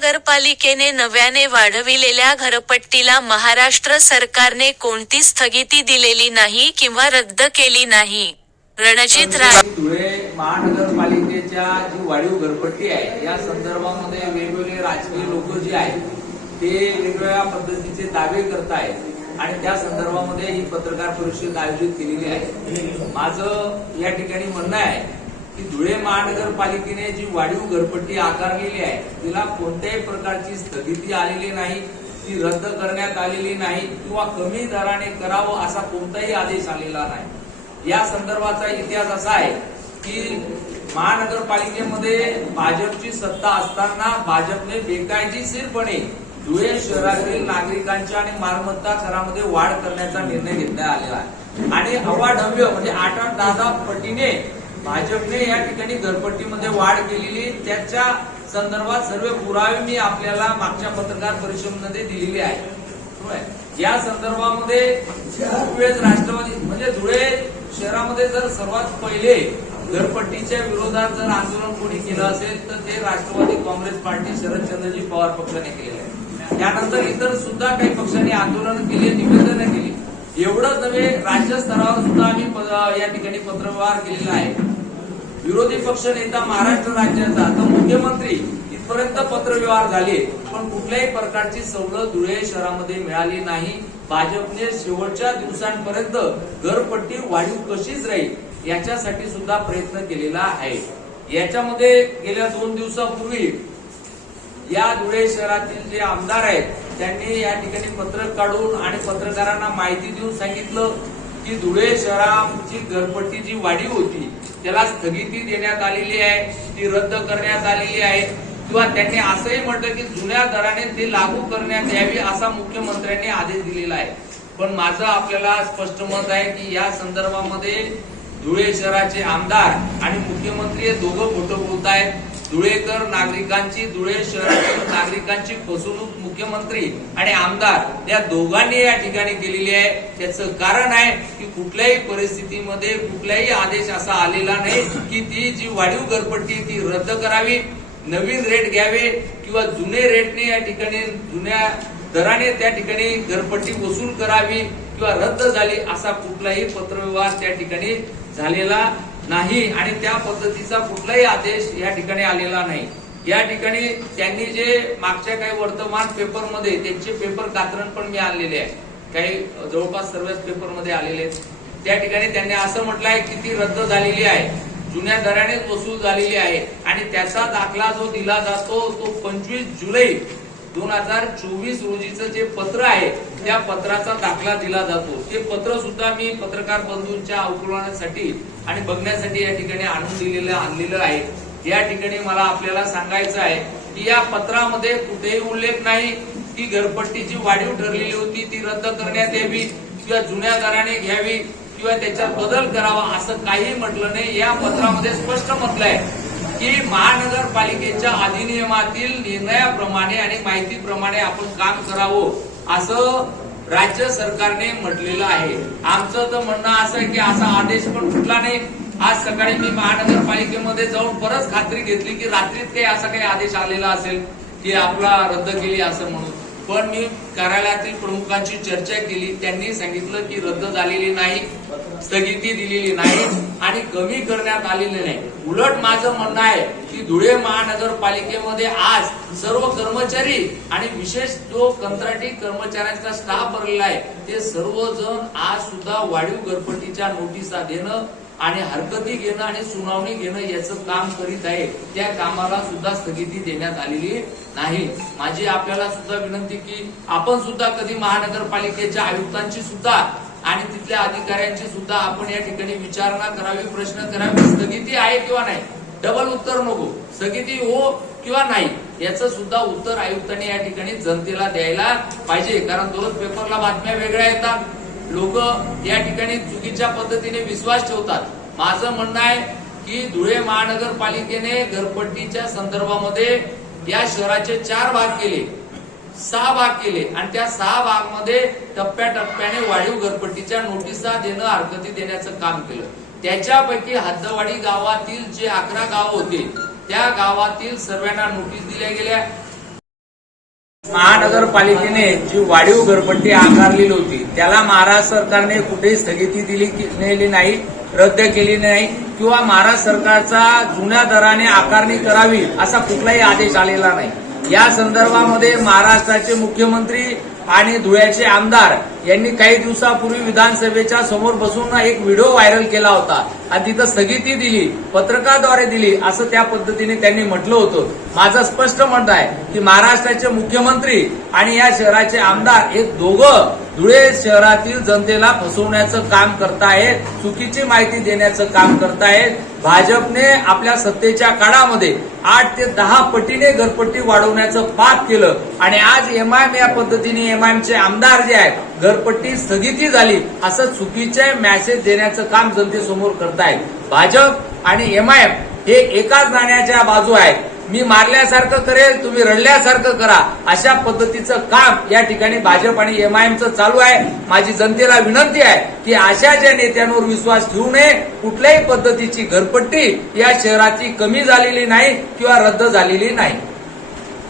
महानगरपालिकेने नव्याने वाढविलेल्या घरपट्टीला महाराष्ट्र सरकारने कोणती स्थगिती दिलेली नाही किंवा रद्द केली नाही. रणजित राय. धुळे महानगरपालिकेच्या जी वाढीव घरपट्टी आहे या संदर्भामध्ये वेगवेगळे राजकीय लोक जे आहेत ते वेगवेगळ्या पद्धतीचे दावे करतायत आणि त्या संदर्भामध्ये ही पत्रकार परिषद आयोजित केलेली आहे. माझं या ठिकाणी म्हणणं आहे की धुळे महानगरपालिकेने जी वाढीव घरपट्टी आकारलेली आहे तिला कोणत्याही प्रकारची स्थगिती आलेली नाही, ती रद्द करण्यात आलेली नाही किंवा कमी दराने करावं असा कोणताही आदेश आलेला नाही. या संदर्भाचा इतिहास असा आहे की महानगरपालिकेमध्ये भाजपची सत्ता असताना भाजपने बेकायदेशीरपणे धुळे शहरातील नागरिकांच्या आणि मालमत्ता करामध्ये वाढ करण्याचा निर्णय घेण्यात आलेला आहे आणि अवाढव्य म्हणजे 8-10 पटीने भाजपने या ठिकाणी घरपट्टीमध्ये वाढ केलेली, त्याच्या संदर्भात सर्व पुरावे मी आपल्याला मागच्या पत्रकार परिषदेमध्ये दिलेले आहे. या संदर्भामध्ये खूप वेळेस राष्ट्रवादी म्हणजे धुळे शहरामध्ये जर सर्वात पहिले घरपट्टीच्या विरोधात जर आंदोलन कोणी केलं असेल तर ते राष्ट्रवादी काँग्रेस पार्टी शरदचंद्रजी पवार पक्षाने केलेलं आहे. त्यानंतर इतर सुद्धा काही पक्षांनी आंदोलन केले, निवेदनं केली. एवढंच नव्हे, राज्य स्तरावर सुद्धा आम्ही या ठिकाणी पत्रव्यवहार केलेला आहे. विरोधी पक्ष नेता महाराष्ट्र राज्याचा तर मुख्यमंत्री इथपर्यंत पत्रव्यवहार झाले पण कुठल्याही प्रकारची सवलत धुळे शहरामध्ये मिळाली नाही. भाजपने शेवटच्या दिवसांपर्यंत घरपट्टी वाढीव कशीच राहील याच्यासाठी सुद्धा प्रयत्न केलेला आहे. याच्यामध्ये गेल्या 2 दिवसापूर्वी या धुळे शहरातील जे आमदार आहेत त्यांनी या ठिकाणी पत्रक काढून आणि पत्रकारांना माहिती देऊन सांगितलं की धुळे शहराची घरपट्टी जी वाढीव होती त्याला स्थगिती देण्यात आलेली आहे, ती रद्द करण्यात आलेली आहे किंवा त्यांनी असंही म्हटलं की जुन्या दराने ते लागू करण्यात यावी असा मुख्यमंत्र्यांनी आदेश दिलेला आहे. पण माझं आपल्याला स्पष्ट मत आहे की या संदर्भामध्ये धुळे शहराचे आमदार आणि मुख्यमंत्री हे दोघं खोटं बोलत आहेत. धुळेकर नागरिकांची, धुळे शहरातील नागरिकांची फसवणूक मुख्यमंत्री आणि आमदार या दोघांनी या ठिकाणी केलेली आहे. त्याचं कारण आहे की कुठल्याही परिस्थितीमध्ये कुठलाही आदेश असा आलेला नाही की ती जी वाढीव घरपट्टी ती रद्द करावी, नवीन रेट घ्यावे किंवा जुने रेटने या ठिकाणी जुन्या दराने त्या ठिकाणी घरपट्टी वसूल करावी किंवा रद्द झाली असा कुठलाही पत्रव्यवहार त्या ठिकाणी झालेला नाही आणि त्या पद्धतीचा कुठलाही आदेश या ठिकाणी आलेला नाही. या ठिकाणी त्यांनी जे मागच्या काही वर्तमान पेपरमध्ये त्यांचे पेपर कात्रण पण मी आणलेले आहे, काही जवळपास सर्वच पेपरमध्ये आलेले आहेत. त्या ठिकाणी त्यांनी असं म्हटलंय की ती रद्द झालेली आहे, जुन्या दरानेच वसूल झालेली आहे आणि त्याचा दाखला जो दिला जातो तो 25 जुलै 2024 रोजीचं जे पत्र आहे त्या पत्राचा दाखला दिला जातो. ते पत्र सुद्धा मी पत्रकार बंधूंच्या अवलोकनासाठी आणि बघण्यासाठी या ठिकाणी आणलेलं आहे. या ठिकाणी मला आपल्याला सांगायचं आहे की या पत्रामध्ये कुठेही उल्लेख नाही की घरपट्टीची वाढीव ठरलेली होती ती रद्द करण्यात यावी किंवा जुन्या दराने घ्यावी किंवा त्याच्यात बदल करावा असं काही म्हटलं नाही. या पत्रामध्ये स्पष्ट म्हटलंय की महानगरपालिकेच्या अधिनियमातील निर्णयाप्रमाणे आणि माहितीप्रमाणे आपण काम करावं असं राज्य सरकारने म्हटलेलं आहे. आमचं तर म्हणणं असं आहे की असा आदेश पण कुठला नाही. आज सकाळी मी महानगरपालिकेमध्ये जाऊन परत खात्री घेतली की रात्रीत काही असा काही आदेश आलेला असेल की आपला रद्द केली असं म्हणून, पण मी कार्यालयातील प्रमुखांची चर्चा केली. त्यांनी सांगितलं की रद्द झालेली नाही, स्थगिती दिलेली नाही आणि कमी करण्यात आलेली नाही. उलट माझं म्हणणं आहे की धुळे महानगरपालिकेमध्ये आज सर्व कर्मचारी आणि विशेष जो कंत्राटी कर्मचाऱ्यांचा स्टाफ भरलेला आहे ते सर्वजण आज सुद्धा वाढीव घरपट्टीच्या नोटिसा देणं आणि हरकती घेणं आणि सुनावणी घेणं याचं काम करीत आहे. त्या कामाला सुद्धा स्थगिती देण्यात आलेली नाही. माझी आपल्याला सुद्धा विनंती की आपण सुद्धा कधी महानगरपालिकेच्या आयुक्तांची सुद्धा आणि तिथल्या अधिकाऱ्यांची सुद्धा आपण या ठिकाणी विचारणा करावी, प्रश्न करावे, स्थगिती आहे किंवा नाही. डबल उत्तर नको, स्थगिती हो किंवा नाही याचं सुद्धा उत्तर आयुक्तांनी या ठिकाणी जनतेला द्यायला पाहिजे. कारण दररोज पेपरला बातम्या वेगळ्या येतात, लोक या ठिकाणी चुकीच्या पद्धतीने विश्वास ठेवतात. माझं म्हणणं आहे की धुळे महानगरपालिकेने घरपट्टीच्या संदर्भामध्ये या शहराचे 4 भाग केले, 6 भाग केले आणि त्या 6 भागमध्ये टप्प्याटप्प्याने वाढीव घरपट्टीच्या नोटिसा देणं, हरकती देण्याचं काम केलं. त्याच्यापैकी हद्दवाडी गावातील जे 11 गाव होते त्या गावातील सर्वांना नोटीस दिल्या गेल्या. महानगरपालिकेने जी वाढीव घरपट्टी आकारलेली होती त्याला महाराष्ट्र सरकारने कुठेही स्थगिती दिलेली नाही, रद्द केली नाही किंवा महाराष्ट्र सरकारचा जुन्या दराने आकारणी करावी असा कुठलाही आदेश आलेला नाही। या संदर्भामध्ये महाराष्ट्राचे मुख्यमंत्री आणि धुळ्याचे आमदार यांनी काही दिवसापूर्वी विधानसभेच्या समोर बसून एक व्हिडिओ व्हायरल केला होता आणि तिथं स्थगिती दिली, पत्रकाद्वारे दिली असं त्या पद्धतीने त्यांनी म्हटलं होतं। माझं स्पष्ट मत आहे की महाराष्ट्राचे मुख्यमंत्री आणि या शहराचे आमदार हे दोघं धुळे शहरातील जनतेला फसवण्याचं काम करतायत, चुकीची माहिती देण्याचं काम करतायत। भाजपने आपल्या सत्तेच्या काळामध्ये 8 ते 10 पटीने घरपट्टी वाढवण्याचं पाप केलं आणि आज एमआयएम या पद्धतीने एमआयएमचे आमदार जे आहेत घरपट्टी स्थगिती झाली असं चुकीचे मेसेज देण्याचं काम जनतेसमोर करतायत। भाजप आणि एमआयएम हे एकाच नाण्याच्या बाजू आहेत। मी मारल्यासारखं करेल, तुम्ही रडल्यासारखं करा अशा पद्धतीचं काम या ठिकाणी भाजप आणि एमआयएमचं चालू आहे। माझी जनतेला विनंती आहे की अशा ज्या नेत्यांवर विश्वास ठेवू नये। कुठल्याही पद्धतीची घरपट्टी या शहराची कमी झालेली नाही किंवा रद्द झालेली नाही।